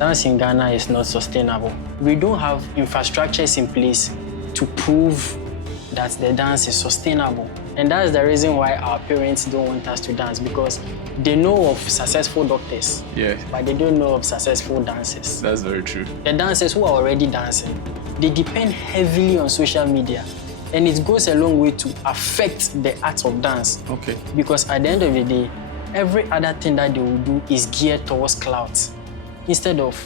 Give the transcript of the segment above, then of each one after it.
Dance in Ghana is not sustainable. We don't have infrastructures in place to prove that the dance is sustainable. And that's the reason why our parents don't want us to dance, because they know of successful doctors, but they don't know of successful dancers. That's very true. The dancers who are already dancing, they depend heavily on social media. And it goes a long way to affect the art of dance. Okay. Because at the end of the day, every other thing that they will do is geared towards clout instead of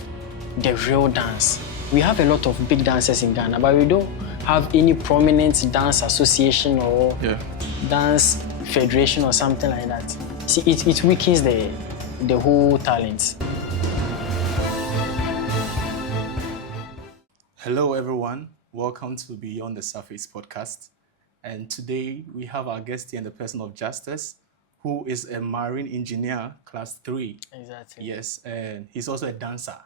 the real dance. We have a lot of big dancers in Ghana, but we don't have any prominent dance association or dance federation or something like that. See, it weakens the whole talent. Hello, everyone. Welcome to Beyond the Surface podcast. And today we have our guest here in the person of Justice, who is a marine engineer, class 3. Exactly. Yes, and he's also a dancer.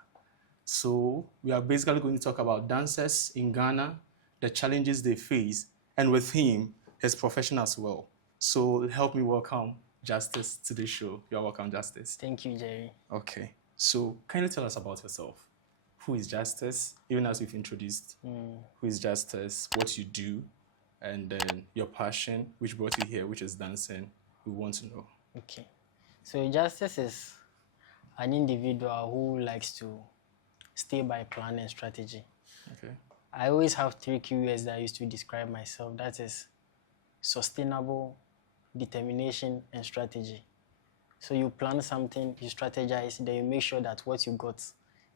So we are basically going to talk about dancers in Ghana, the challenges they face, and with him, his profession as well. So help me welcome Justice to the show. You're welcome, Justice. Thank you, Jerry. Okay, so can you tell us about yourself? Who is Justice, even as we've introduced? Who is Justice, what you do, and then your passion, which brought you here, which is dancing. We want to know. Okay. So Justice is an individual who likes to stay by plan and strategy. Okay. I always have 3 keywords that I used to describe myself. That is sustainable, determination, and strategy. So you plan something, you strategize, then you make sure that what you got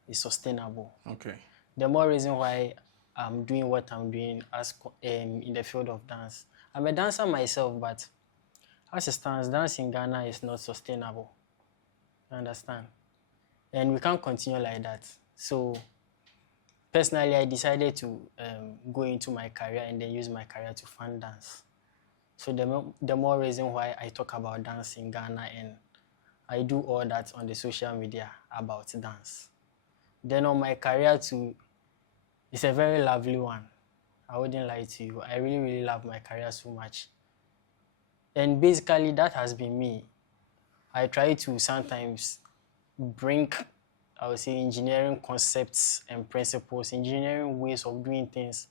is sustainable. Okay. The more reason why I'm doing what I'm doing as in the field of dance. I'm a dancer myself, but as it stands, dance in Ghana is not sustainable. You understand? And we can't continue like that. So personally, I decided to go into my career and then use my career to fund dance. So the more reason why I talk about dance in Ghana, and I do all that on the social media about dance. Then on my career too, it's a very lovely one. I wouldn't lie to you. I really, really love my career so much. And basically, that has been me. I try to sometimes bring, I would say, engineering concepts and principles, engineering ways of doing things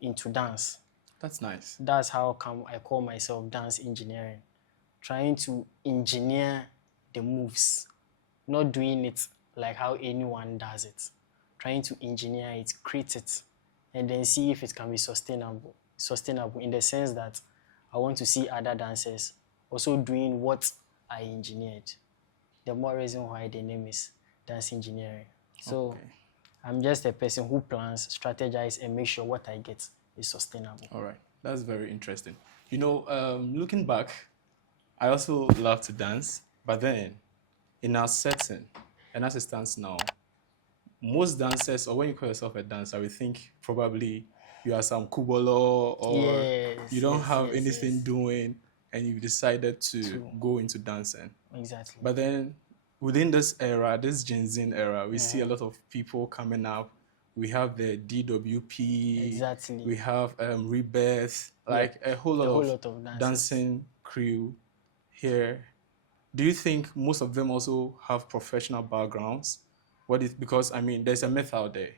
into dance. That's nice. That's how come I call myself dance engineering. Trying to engineer the moves, not doing it like how anyone does it. Trying to engineer it, create it, and then see if it can be sustainable. Sustainable in the sense that I want to see other dancers also doing what I engineered. The more reason why the name is dance engineering. So I'm just a person who plans, strategizes, and makes sure what I get is sustainable. All right. That's very interesting. You know, looking back, I also love to dance, but then in our setting, and as it stands now, most dancers, or when you call yourself a dancer, we think probably you are some kubolo, or you don't have anything doing, and you decided to go into dancing. Exactly. But then within this era, this Gen Z era, we see a lot of people coming up. We have the DWP. Exactly. We have Rebirth, like a whole lot of dancing crew here. Do you think most of them also have professional backgrounds? Because, I mean, there's a myth out there.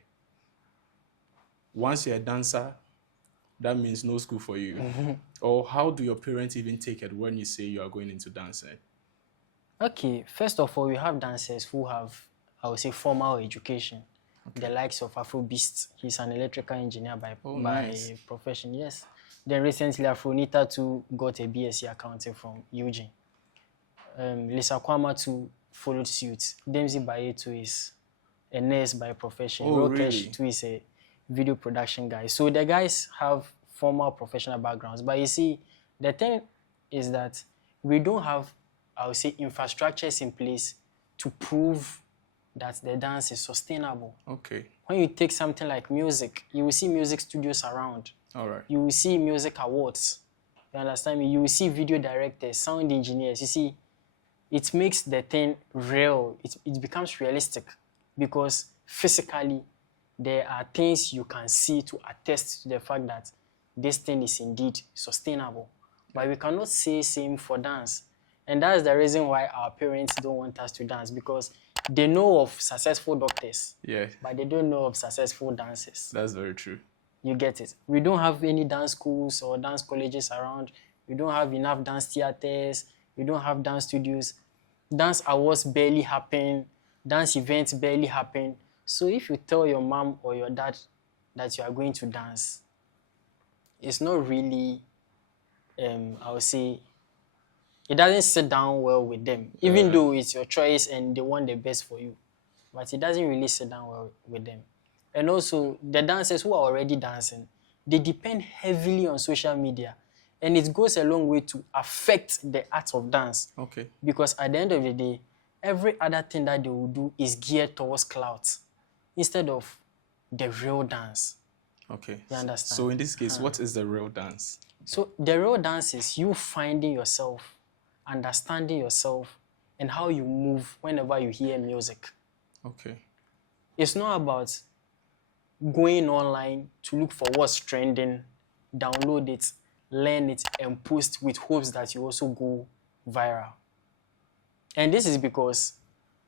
Once you're a dancer, that means no school for you. Or how do your parents even take it when you say you are going into dancing? Okay, first of all, we have dancers who have, I would say, formal education. The likes of Afrobeast. He's an electrical engineer by profession, yes. Then recently, Afronita too got a BSc accounting from Eugene. Lisa Kwama too followed suit. Demzi Baye too is a nurse by profession. Rokesh too is a video production guy. So the guys have formal professional backgrounds. But you see, the thing is that we don't have, I would say, infrastructures in place to prove that the dance is sustainable. Okay. When you take something like music, you will see music studios around. All right. You will see music awards. You understand me? You will see video directors, sound engineers. You see, it makes the thing real. It becomes realistic because physically, there are things you can see to attest to the fact that this thing is indeed sustainable. But we cannot say same for dance. And that's the reason why our parents don't want us to dance, because they know of successful doctors, Yeah, but they don't know of successful dancers. that's very true. You get it? We don't have any dance schools or dance colleges around. We don't have enough dance theaters. We don't have dance studios. Dance awards barely happen. Dance events barely happen. So if you tell your mom or your dad that you are going to dance, it's not really, I would say, it doesn't sit down well with them, even though it's your choice and they want the best for you. But it doesn't really sit down well with them. And also, the dancers who are already dancing, they depend heavily on social media. And it goes a long way to affect the art of dance. Okay. Because at the end of the day, every other thing that they will do is geared towards clout instead of the real dance. Okay. You understand? So in this case, what is the real dance? So the real dance is you finding yourself, understanding yourself, and how you move whenever you hear music. Okay. It's not about going online to look for what's trending, download it, learn it, and post with hopes that you also go viral. And this is because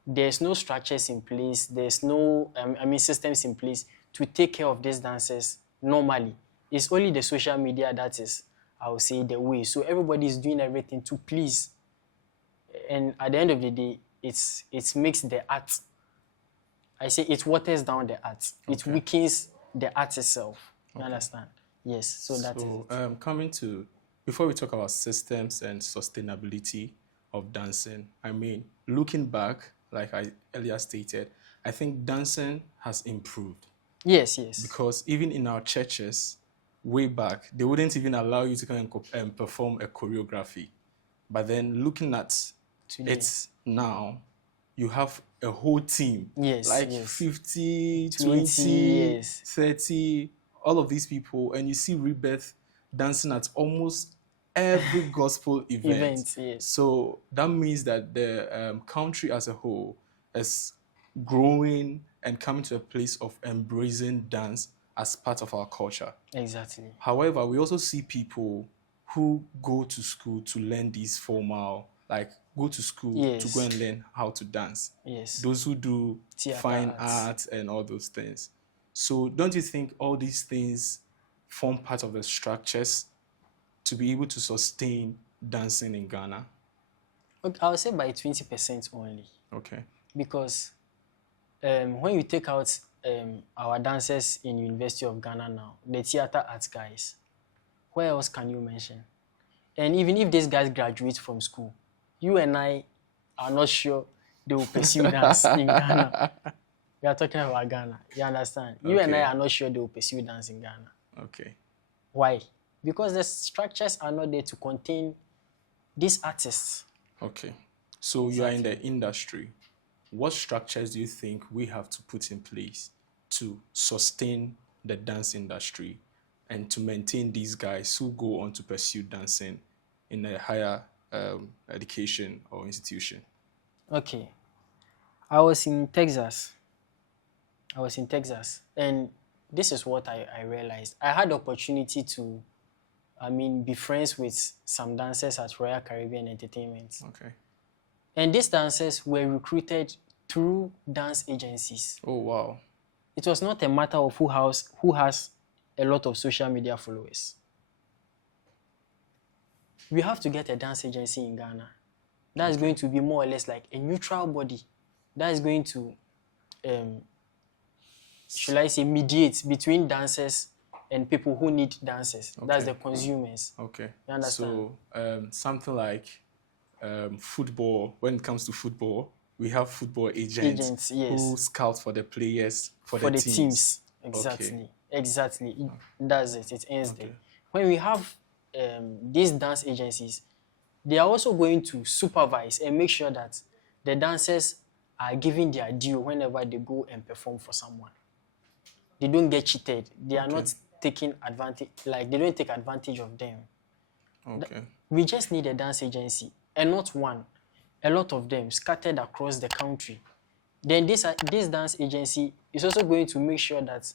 there's no structures in place, there's no systems in place to take care of these dancers normally. It's only the social media that is, I would say, the way. So everybody is doing everything to please. And at the end of the day, it makes the art, I say it waters down the art. It weakens the art itself. You understand? Yes, so that is it. Coming to, before we talk about systems and sustainability of dancing, I mean, looking back, like I earlier stated, I think dancing has improved. Yes, yes. Because even in our churches, way back, they wouldn't even allow you to come and perform a choreography. But then looking at Today. it now, you have a whole team. Yes, like yes. 50, 20, 20, yes. 30, all of these people. And you see Rebirth dancing at almost every gospel event. Yes. So that means that the country as a whole is growing and coming to a place of embracing dance as part of our culture. Exactly. However, we also see people who go to school to learn these formal, like go to school to go and learn how to dance. Yes. Those who do Theater fine arts. art and all those things. So don't you think all these things form part of the structures to be able to sustain dancing in Ghana? Okay, I would say by 20% only. Okay. Because when you take out our dancers in University of Ghana now, the theater arts guys, where else can you mention? And even if these guys graduate from school, you and I are not sure they will pursue dance in Ghana. We are talking about Ghana. You understand? You and I are not sure they will pursue dance in Ghana. Okay. Why? Because the structures are not there to contain these artists. Okay. So you are in the industry. What structures do you think we have to put in place to sustain the dance industry and to maintain these guys who go on to pursue dancing in a higher education or institution? Okay. I was in Texas, and this is what I realized. I had the opportunity to, be friends with some dancers at Royal Caribbean Entertainment. Okay. And these dancers were recruited through dance agencies. Oh, wow. It was not a matter of who has a lot of social media followers. We have to get a dance agency in Ghana. That is going to be more or less like a neutral body. That is going to, should I say, mediate between dancers and people who need dancers. Okay. That's the consumers. Okay. You understand? So something like football, when it comes to football, we have football agents who scout for the players, for the teams. Exactly. Okay. Exactly. That's it. It ends there. When we have these dance agencies, they are also going to supervise and make sure that the dancers are given their due whenever they go and perform for someone. They don't get cheated. They are not taking advantage, like they don't take advantage of them. Okay. We just need a dance agency, and not one, a lot of them scattered across the country. Then this dance agency is also going to make sure that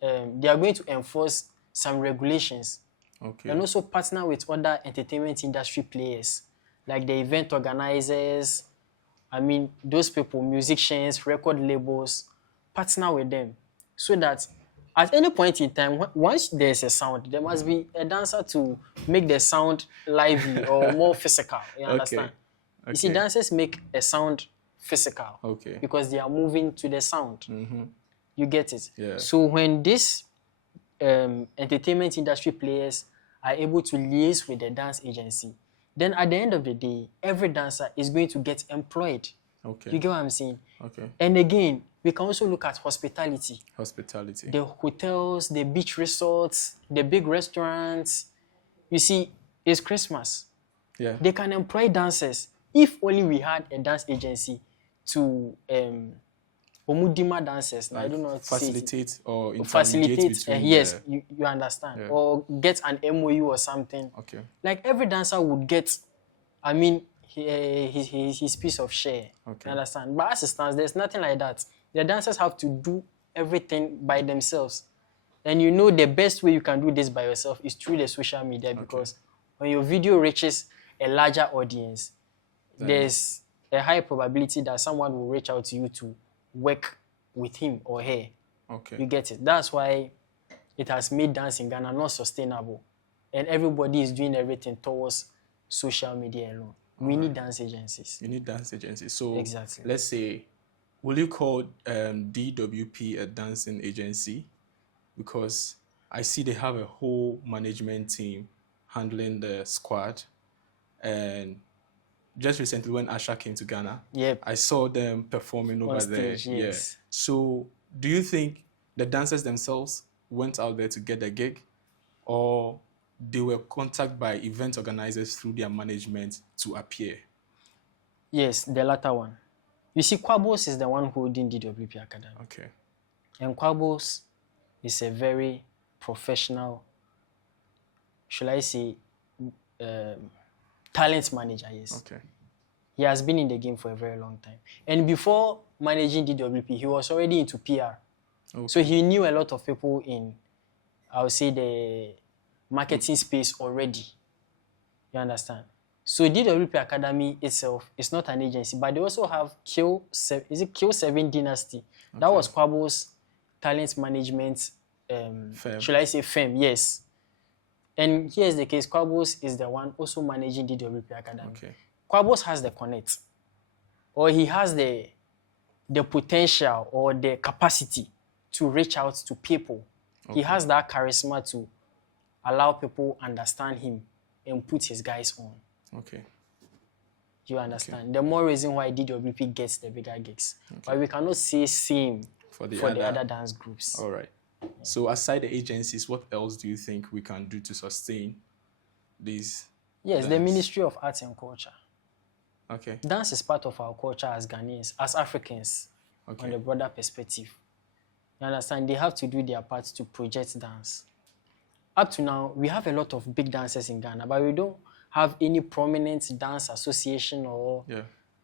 they are going to enforce some regulations. Okay. And also partner with other entertainment industry players, like the event organizers, I mean, those people, musicians, record labels, partner with them so that at any point in time, once there's a sound, there must be a dancer to make the sound lively or more physical. You understand? Okay. You see, dancers make a sound physical because they are moving to the sound. You get it? Yeah. So when this entertainment industry players are able to liaise with the dance agency, then at the end of the day, every dancer is going to get employed. Okay. You get what I'm saying? Okay. And again, we can also look at hospitality. Hospitality. The hotels, the beach resorts, the big restaurants. You see, it's Christmas. Yeah. They can employ dancers. If only we had a dance agency to omudima dancers. Like, I don't know how to facilitate say it. Or Facilitate. Between Yes, you understand. Yeah. Or get an MOU or something. Okay. Like every dancer would get, I mean, his piece of share. Okay. You understand? But as it stands, there's nothing like that. The dancers have to do everything by themselves. And you know the best way you can do this by yourself is through the social media, because when your video reaches a larger audience, there's a high probability that someone will reach out to you to work with him or her. Okay. You get it? That's why it has made dance in Ghana not sustainable. And everybody is doing everything towards social media alone. We need dance agencies. You need dance agencies. So exactly. Let's say, will you call DWP a dancing agency? Because I see they have a whole management team handling the squad. And just recently when Asha came to Ghana, I saw them performing over there. Stage, yes. Yeah. So do you think the dancers themselves went out there to get a gig, or they were contacted by event organizers through their management to appear? Yes, the latter one. You see, Kwabos is the one holding DWP Academy. Okay. And Kwabos is a very professional, should I say, talent manager, yes. Okay. He has been in the game for a very long time. And before managing DWP, he was already into PR. Okay. So he knew a lot of people in, I would say, the marketing space already. You understand? So DWP Academy itself is not an agency, but they also have Q7 Dynasty. Okay. That was Kwabo's talent management, should I say firm? Yes. And here's the case, Kwabos is the one also managing DWP Academy. Okay. Kwabos has the connect, or he has the potential or the capacity to reach out to people. Okay. He has that charisma to allow people understand him and put his guys on. Okay. You understand? Okay. The more reason why DWP gets the bigger gigs. Okay. But we cannot say same for the other dance groups. All right. Yeah. So aside the agencies, what else do you think we can do to sustain these? Yes, dance? The Ministry of Arts and Culture. Okay. Dance is part of our culture as Ghanaians, as Africans, on the broader perspective. You understand? They have to do their part to project dance. Up to now, we have a lot of big dancers in Ghana, but we don't have any prominent dance association or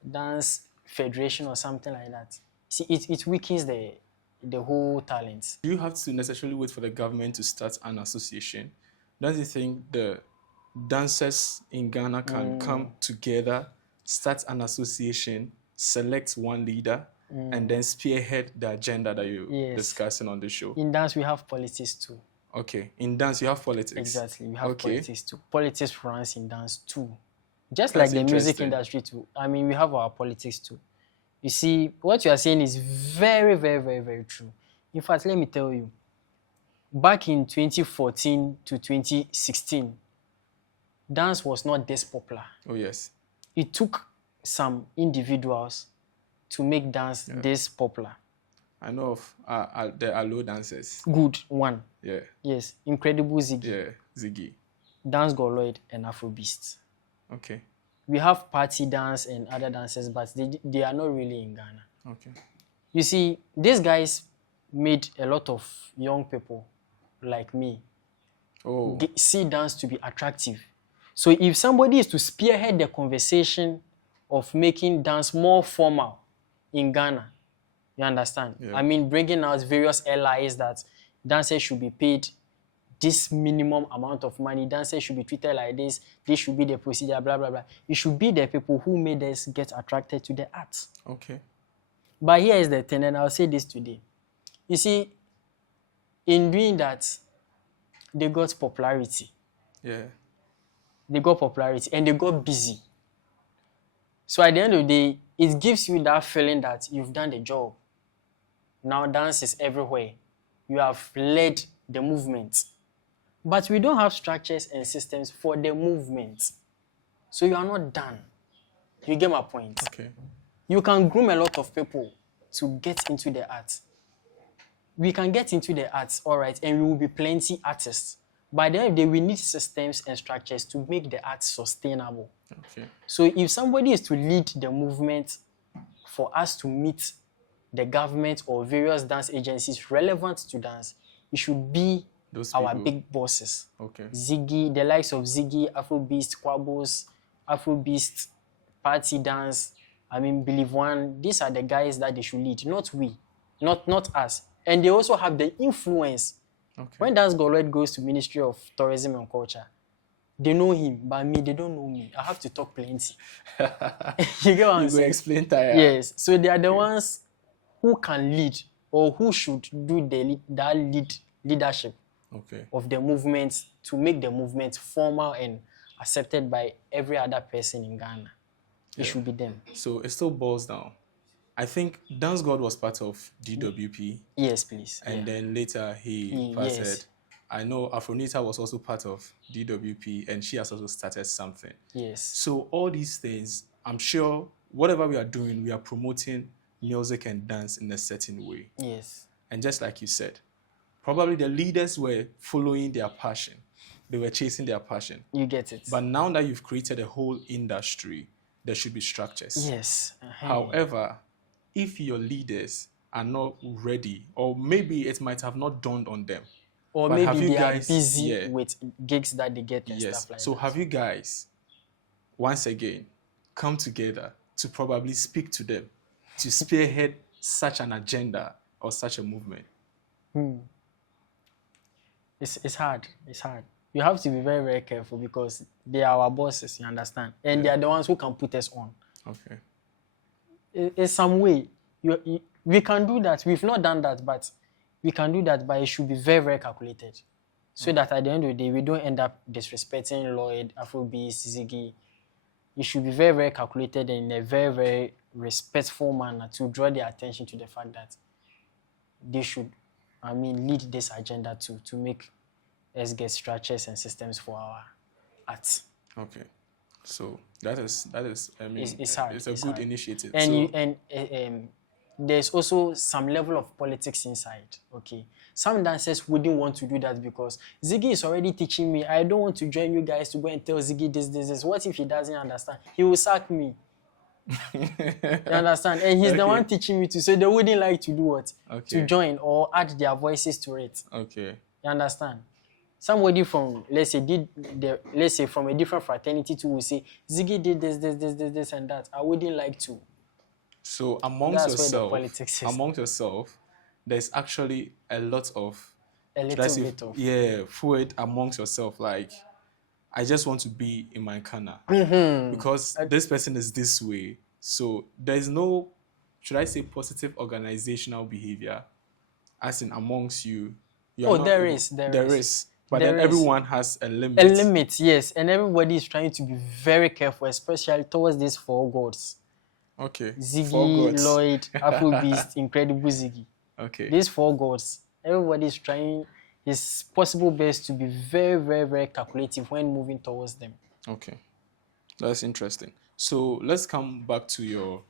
dance federation or something like that. See, it weakens the whole talent. Do you have to necessarily wait for the government to start an association? Don't you think the dancers in Ghana can come together, start an association, select one leader, and then spearhead the agenda that you're discussing on the show? In dance, we have politics too. Okay. In dance, you have politics? Exactly. We have politics too. Politics runs in dance too. Just like the music industry too. I mean, we have our politics too. You see, what you are saying is very, very, very, very true. In fact, let me tell you, back in 2014 to 2016, dance was not this popular. Oh, yes. It took some individuals to make dance this popular. I know of the Alo dancers. Good one. Yeah. Yes. Incredible Ziggy. Yeah, Ziggy. Dancegod Lloyd and Afrobeast. Okay. We have party dance and other dances, but they are not really in Ghana. Okay. You see, these guys made a lot of young people like me see dance to be attractive. So if somebody is to spearhead the conversation of making dance more formal in Ghana, you understand? Yeah. I mean, bringing out various allies that dancers should be paid this minimum amount of money, dancers should be treated like this should be the procedure, blah, blah, blah. It should be the people who made us get attracted to the art. Okay. But here is the thing, and I'll say this today. You see, in doing that, they got popularity. Yeah. They got popularity and they got busy. So at the end of the day, it gives you that feeling that you've done the job. Now dance is everywhere. You have led the movement. But we don't have structures and systems for the movement. So you are not done. You get my point? Okay. You can groom a lot of people to get into the arts. We can get into the arts, all right, and we will be plenty artists. By the end of the day, we need systems and structures to make the arts sustainable. Okay. So if somebody is to lead the movement for us to meet the government or various dance agencies relevant to dance, it should be Those our people. big bosses. Okay. Ziggy, the likes of Ziggy, Afrobeast, Quabos, Afrobeast, Party Dance, Believe One. These are the guys that they should lead, not we, not us. And they also have the influence. Okay. When Dancegod Lloyd goes to Ministry of Tourism and Culture, they know him, but me, they don't know me. I have to talk plenty. You get what I'm You go saying? explain tire. Yes. So they are the ones who can lead or who should do that leadership Okay. of the movement to make the movement formal and accepted by every other person in Ghana. It should be them. So it still boils down. I think Dancegod was part of DWP. Yes, please. And then later he passed. Yes. I know Afronita was also part of DWP and she has also started something. Yes. So all these things, I'm sure whatever we are doing, we are promoting music and dance in a certain way. Yes. And just like you said, probably the leaders were following their passion. They were chasing their passion. You get it. But now that you've created a whole industry, there should be structures. Yes. However, if your leaders are not ready, or maybe it might have not dawned on them. Or but have maybe you they guys- are busy yeah. with gigs that they get and Yes. stuff like So that. have you guys, once again, come together to probably speak to them, to spearhead such an agenda or such a movement? It's hard. It's hard. You have to be very, very careful because they are our bosses, you understand? And they are the ones who can put us on. Okay. In some way, we can do that. We've not done that, but we can do that, but it should be very, very calculated. So that at the end of the day, we don't end up disrespecting Lloyd, Afrobeast, Ziggy. It should be very, very calculated and in a very, very respectful manner to draw their attention to the fact that they should, lead this agenda to make us get structures and systems for our arts. Okay. So that is It's hard. It's a good hard. initiative. And there's also some level of politics inside. Okay, some dancers wouldn't want to do that because Ziggy is already teaching me. I don't want to join you guys to go and tell Ziggy this. What if he doesn't understand? He will sack me. You understand? And he's the one teaching me to. So they wouldn't like to do what? Okay. To join or add their voices to it. Okay. You understand? Somebody from, let's say from a different fraternity too will say, Ziggy did this and that. I wouldn't like to. So amongst That's where the politics is. yourself, there's actually a lot of fluid amongst yourself. Like, I just want to be in my corner because this person is this way. So there's no, should I say, positive organizational behavior, as in amongst you. There is. But then everyone has a limit. A limit, yes. And everybody is trying to be very careful, especially towards these four gods. Okay. Ziggy, Lloyd, Afrobeast, Incredible Ziggy. Okay. These four gods, everybody is trying his possible best to be very, very, very calculative when moving towards them. Okay. That's interesting. So let's come back to your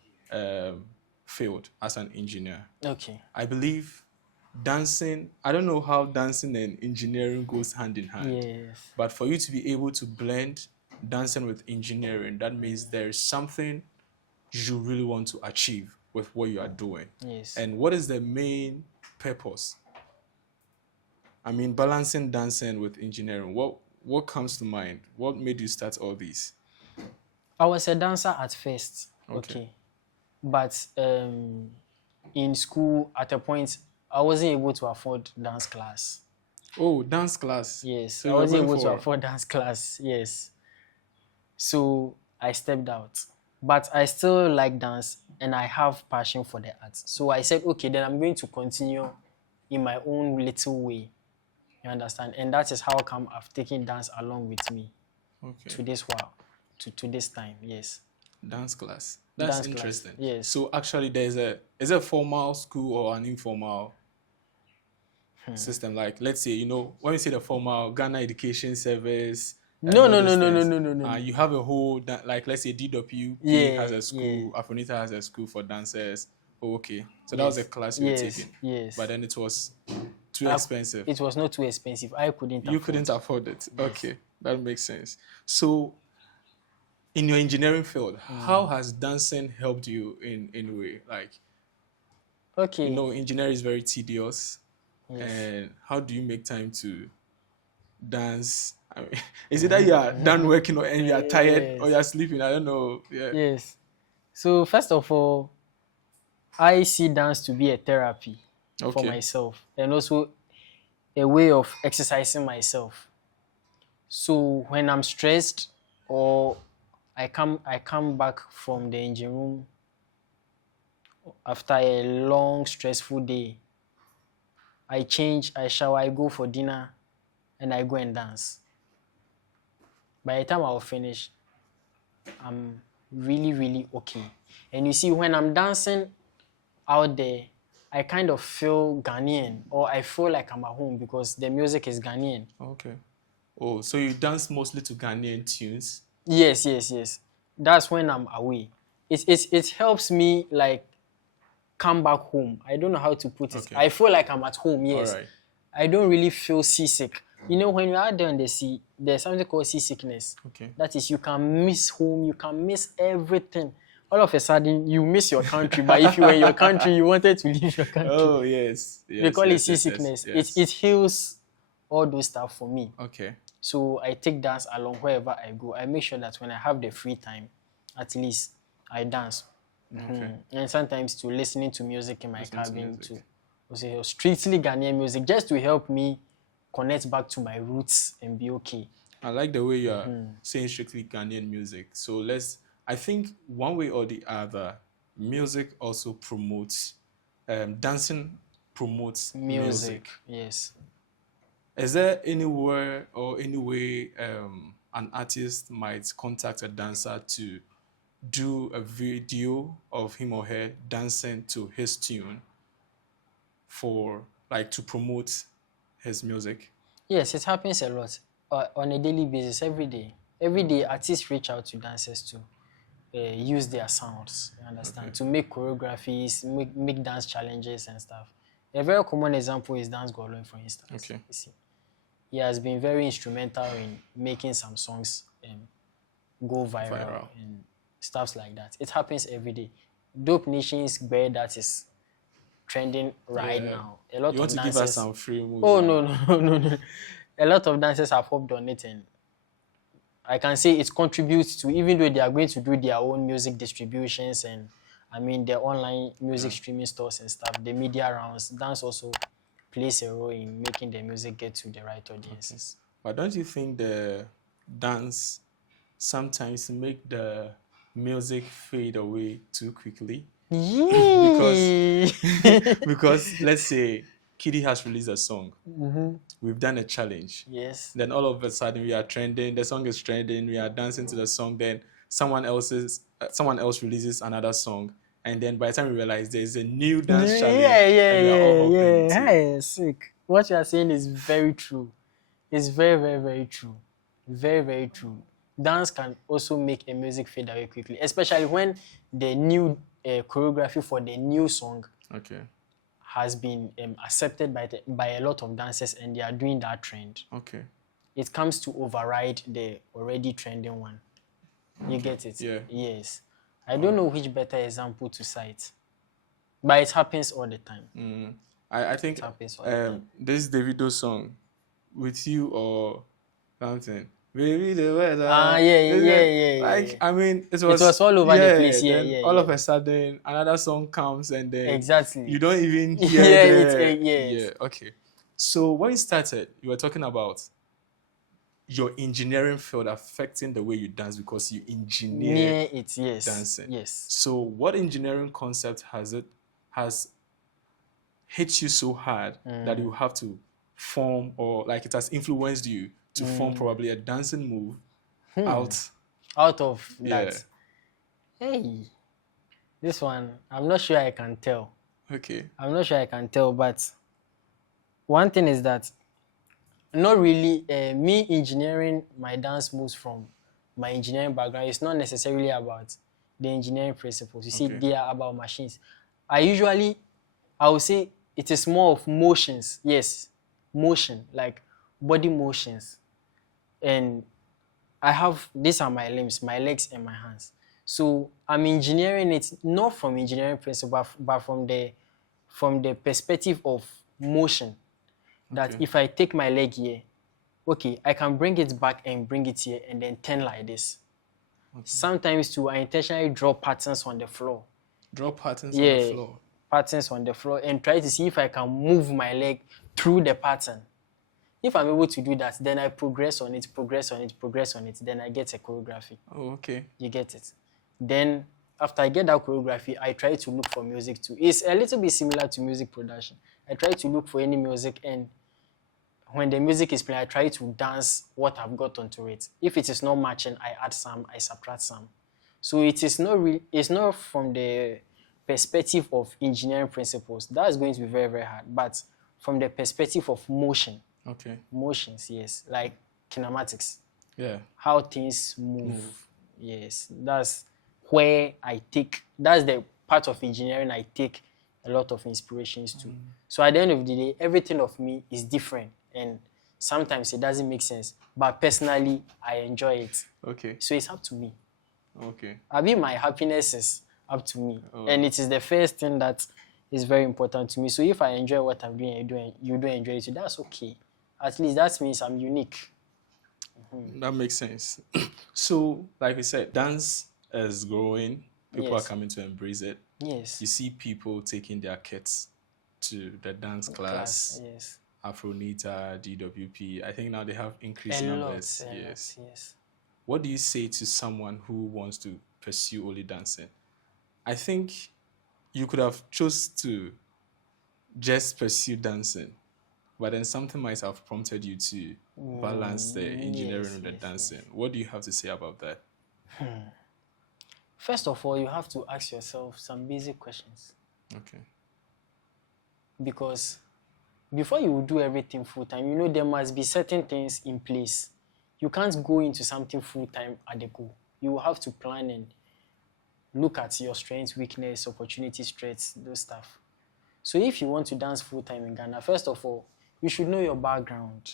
field as an engineer. Okay. I believe dancing, I don't know how dancing and engineering goes hand in hand. Yes. But for you to be able to blend dancing with engineering, that means there is something you really want to achieve with what you are doing. Yes. And what is the main purpose? Balancing dancing with engineering. What comes to mind? What made you start all these? I was a dancer at first. Okay. But in school, at a point, I wasn't able to afford dance class. Oh, dance class. Yes, So I you were wasn't going able to for afford dance class. Yes. So I stepped out. But I still like dance and I have passion for the arts. So I said, okay, then I'm going to continue in my own little way. You understand? And that is how come I've taken dance along with me okay to this while, to this time. Yes. dance class. That's Dance class. interesting. Yes. So actually, there's a is it a formal school or an informal system? Like, let's say, when we say the formal Ghana Education Service and No, all no, no, those no, no, things, no, no, no, no. you have a whole, like, let's say DWP has Yeah, a yeah. school, Afronita has a school for dancers. Oh, okay. So that was a Yes. class you were Yes. taking, but Yes. then it was too I, expensive. it was not too expensive. I couldn't You afford. couldn't afford it. Yes. Okay, that makes sense. So, in your engineering field, how has dancing helped you in a way? Like, Okay. engineering is very tedious, Yes. and how do you make time to dance? I mean, is it that you are done working and you are tired or you Yes. are sleeping? I don't know. Yeah. Yes. So first of all, I see dance to be a therapy for Okay. myself and also a way of exercising myself. So when I'm stressed or I come back from the engine room after a long stressful day, I change, I shower, I go for dinner, and I go and dance. By the time I'll finish, I'm really, really okay. And you see, when I'm dancing out there, I kind of feel Ghanaian, or I feel like I'm at home because the music is Ghanaian. Okay. Oh, so you dance mostly to Ghanaian tunes? Yes, yes, yes. That's when I'm away. It helps me like come back home. I don't know how to put it. Okay. I feel like I'm at home, All yes. right. I don't really feel seasick. You know, when you're out there on the sea, there's something called seasickness. Okay. That is, you can miss home, you can miss everything. All of a sudden, you miss your country. But if you were in your country, you wanted to leave your country. Oh, yes. They call it yes, seasickness. yes. It heals all those stuff for me. Okay. So I take dance along wherever I go. I make sure that when I have the free time, at least I dance. Okay. And sometimes to listening to music in my Listen to cabin music. to strictly Ghanaian music just to help me connect back to my roots and be okay. I like the way you are saying strictly Ghanaian music. So I think one way or the other, music also promotes, dancing promotes music. Yes. Is there anywhere or any way an artist might contact a dancer to do a video of him or her dancing to his tune for like to promote his music? Yes, it happens a lot on a daily basis, every day. Every day, artists reach out to dancers to use their sounds, you understand, to make choreographies, make dance challenges and stuff. A very common example is Dancegod Lloyd, for instance. Okay. You see, he has been very instrumental in making some songs go viral and stuff like that. It happens every day. Dope Nation's Bear that is trending right now. A lot You want of to dancers. give us some free moves? Oh no. A lot of dancers have hopped on it, and I can say it contributes to, even though they are going to do their own music distributions and their online music streaming stores and stuff, the media rounds, dance also plays a role in making the music get to the right audiences. But don't you think the dance sometimes make the music fade away too quickly? Because let's say Kiddy has released a song. We've done a challenge. Yes. Then all of a sudden we are trending. The song is trending. We are dancing to the song. Then someone else releases another song, and then by the time we realize there's a new dance challenge, and we are all hopping into it. Hey, sick. What you are saying is very true. It's very, very, very true. Very, very true. Dance can also make a music fade away quickly, especially when the new choreography for the new song has been accepted by a lot of dancers, and they are doing that trend. Okay. It comes to override the already trending one. You get it? Yeah. Yes. I don't know which better example to cite, but it happens all the time. I think It happens all the time. this Davido song, With You or something. Baby, the weather. Yeah. Like, I mean, it was all over the place. All of a sudden, another song comes and then Exactly. you don't even hear Yeah, the... yes. Yeah, okay. So when you started, you were talking about your engineering field affecting the way you dance because you engineer Near it, yes. dancing. Yes. So what engineering concept has hit you so hard that you have to form, or like it has influenced you to form probably a dancing move out? Out of Yeah. that. Hey, this one, I'm not sure I can tell. Okay. I'm not sure I can tell, but one thing is that not really me engineering my dance moves from my engineering background. It's not necessarily about the engineering principles. You see, Okay. they are about machines. I would say it is more of motions. Yes, motion, like body motions. And these are my limbs, my legs and my hands. So I'm engineering it not from engineering principle, but from the perspective of motion. That Okay. if I take my leg here, okay, I can bring it back and bring it here and then turn like this. Sometimes too, I intentionally draw patterns on the floor. Draw patterns on the floor. Patterns on the floor and try to see if I can move my leg through the pattern. If I'm able to do that, then I progress on it, then I get a choreography. Oh, okay. You get it. Then after I get that choreography, I try to look for music too. It's a little bit similar to music production. I try to look for any music, and when the music is playing, I try to dance what I've got onto it. If it is not matching, I add some, I subtract some. So it's not from the perspective of engineering principles. That's going to be very, very hard. But from the perspective of motion. Okay. Motions, yes. Like kinematics. Yeah. How things move. Yes. That's the part of engineering I take a lot of inspirations to. So at the end of the day, everything of me is different. And sometimes it doesn't make sense. But personally, I enjoy it. Okay. So it's up to me. Okay. My happiness is up to me. And it is the first thing that is very important to me. So if I enjoy what I'm doing and you don't enjoy it, that's okay. At least that means I'm unique. That makes sense. So, like we said, dance is growing. People are coming to embrace it. Yes. You see people taking their kids to the dance class. Yes. Afronita, DWP. I think now they have increased A numbers. lot, Yes. yes. What do you say to someone who wants to pursue only dancing? I think you could have chose to just pursue dancing, but then something might have prompted you to balance the engineering with the dancing. What do you have to say about that? First of all, you have to ask yourself some basic questions. Okay. Because before you do everything full-time, there must be certain things in place. You can't go into something full-time at the go. You will have to plan and look at your strengths, weakness, opportunities, threats, those stuff. So if you want to dance full-time in Ghana, first of all, you should know your background.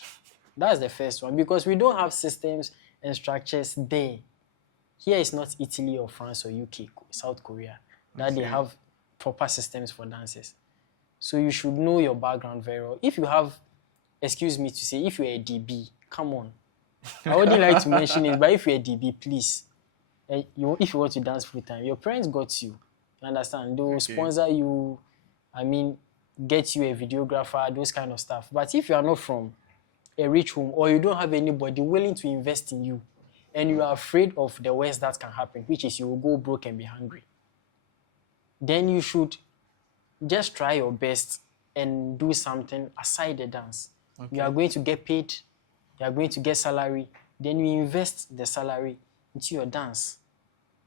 That's the first one, because we don't have systems and structures there. Here is not Italy or France or UK, South Korea, that they have proper systems for dancers. So you should know your background very well. If you have, excuse me to say, if you're a DB, come on. I wouldn't like to mention it, but if you're a DB, please. If you want to dance full time, your parents got you. You understand? They'll sponsor you, get you a videographer, those kind of stuff. But if you are not from a rich home, or you don't have anybody willing to invest in you, and you are afraid of the worst that can happen, which is you will go broke and be hungry, then you should just try your best and do something aside the dance. You are going to get paid, you are going to get salary, then you invest the salary into your dance.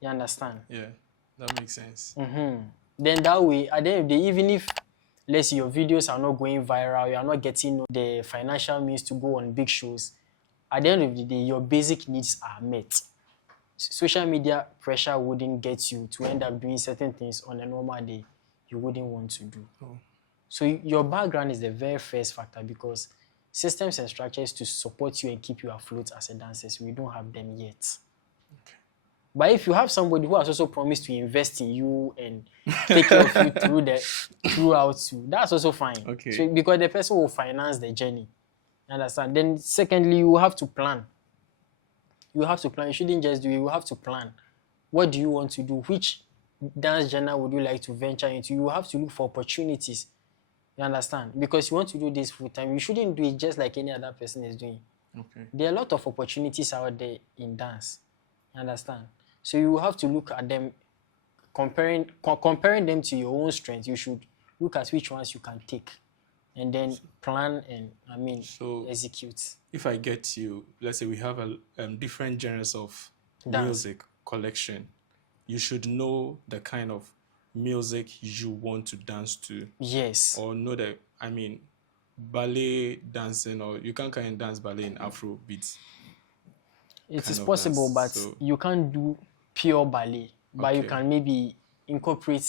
You understand? Yeah, that makes sense. Then that way, at the end of the day, even if, let's say, your videos are not going viral, you are not getting the financial means to go on big shows, at the end of the day, your basic needs are met. Social media pressure wouldn't get you to end up doing certain things on a normal day you wouldn't want to do. So your background is the very first factor, because systems and structures to support you and keep you afloat as a dancer, we don't have them yet. But if you have somebody who has also promised to invest in you and take care of you throughout you, that's also fine. So, because the person will finance the journey. You understand? Then secondly, you have to plan. You have to plan. You shouldn't just do it. You have to plan. What do you want to do? Which dance genre would you like to venture into? You have to look for opportunities. You understand? Because you want to do this full time, you shouldn't do it just like any other person is doing. Okay. There are a lot of opportunities out there in dance. You understand? So you have to look at them, comparing them to your own strengths. You should look at which ones you can take, and then plan and So execute. if I get you, let's say we have a different genres of Dance. music collection, you should know the kind of music you want to dance to, Yes. or know that ballet dancing, or you can kind of dance ballet in Afrobeats. It kind is of possible, dance, but so- you can't do pure ballet. But you Okay. can maybe incorporate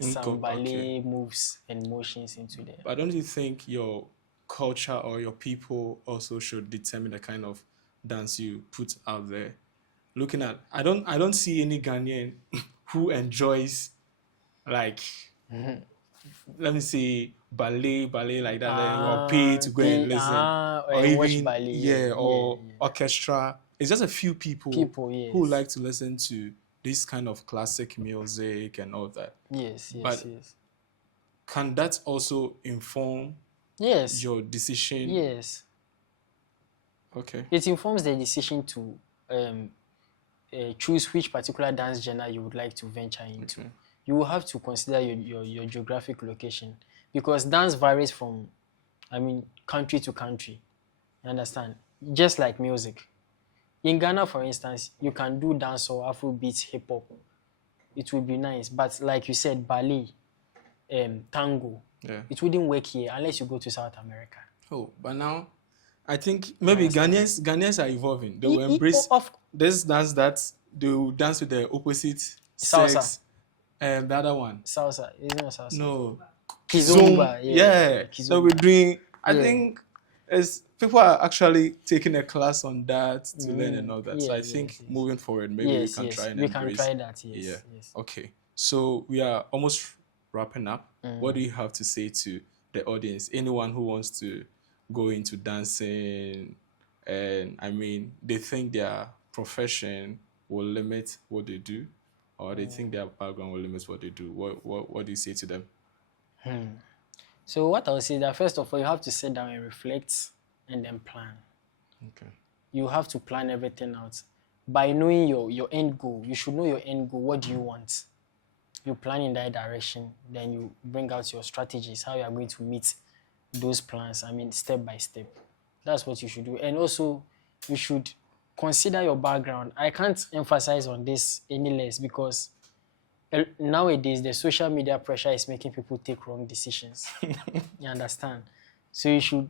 some Okay. ballet moves and motions into there. But don't you think your culture or your people also should determine the kind of dance you put out there? Looking at, I don't see any Ghanaian who enjoys, like, let me say ballet like that, or pay to go and listen, or and watch even ballet. or orchestra. It's just a few people Yes. who like to listen to this kind of classic music and all that. Yes, But can that also inform yes. your decision? Yes. Okay. It informs the decision to choose which particular dance genre you would like to venture into. Okay. You will have to consider your geographic location, because dance varies from, country to country. You understand? Just like music. In Ghana, for instance, you can do dance or Afrobeats, hip hop. It would be nice, but like you said, ballet, tango, Yeah. it wouldn't work here unless you go to South America. Oh, but now I think maybe Ghanaians are evolving. They will E- e- embrace of- this dance that they will dance with the opposite Salsa. sex. And the other one. Salsa, it's not salsa. No. Kizomba, Yeah. Kizomba. They'll be doing, I Yeah. think people are actually taking a class on that to learn and all that. So I yes, think yes. moving forward, maybe we can try and we embrace. can try that. Yes, Yeah. yes. Okay. So we are almost wrapping up. What do you have to say to the audience? Anyone who wants to go into dancing, and they think their profession will limit what they do, or they think their background will limit what they do. What do you say to them? So what I would say that first of all, you have to sit down and reflect and then plan. Okay. You have to plan everything out. By knowing your end goal, you should know your end goal. What do you want? You plan in that direction, then you bring out your strategies, how you are going to meet those plans, step by step. That's what you should do. And also, you should consider your background. I can't emphasize on this any less, because nowadays the social media pressure is making people take wrong decisions. You understand? So you should,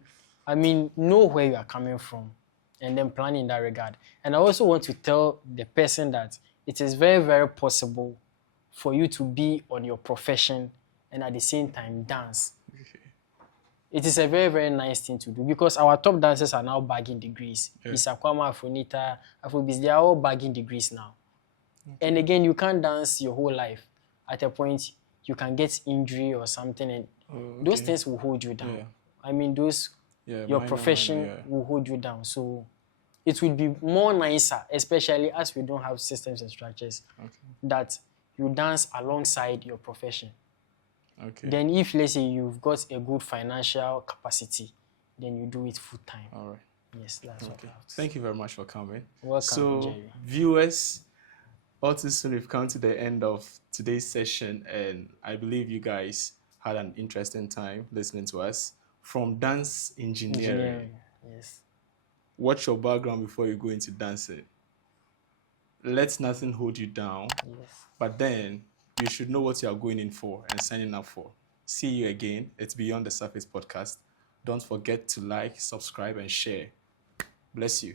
know where you are coming from and then plan in that regard. And I also want to tell the person that it is very, very possible for you to be on your profession and at the same time dance. Okay. It is a very, very nice thing to do, because our top dancers are now bagging degrees. Yeah. Isakwama, Afronita, Afrobeast, they are all bagging degrees now. Okay. And again, you can't dance your whole life. At a point, you can get injury or something, and those things will hold you down. Yeah. Your profession will hold you down. So it would be more nicer, especially as we don't have systems and structures, that you dance alongside your profession. Okay. Then if, let's say, you've got a good financial capacity, then you do it full time. All right. Yes, that's what I have to say. Thank you very much for coming. Welcome, so, Jerry. Viewers, all too soon we've come to the end of today's session, and I believe you guys had an interesting time listening to us. From dance engineering. Yes. Watch your background before you go into dancing. Let nothing hold you down. Yes. But then you should know what you are going in for and signing up for. See you again. It's Beyond the Surface podcast. Don't forget to like, subscribe, and share. Bless you.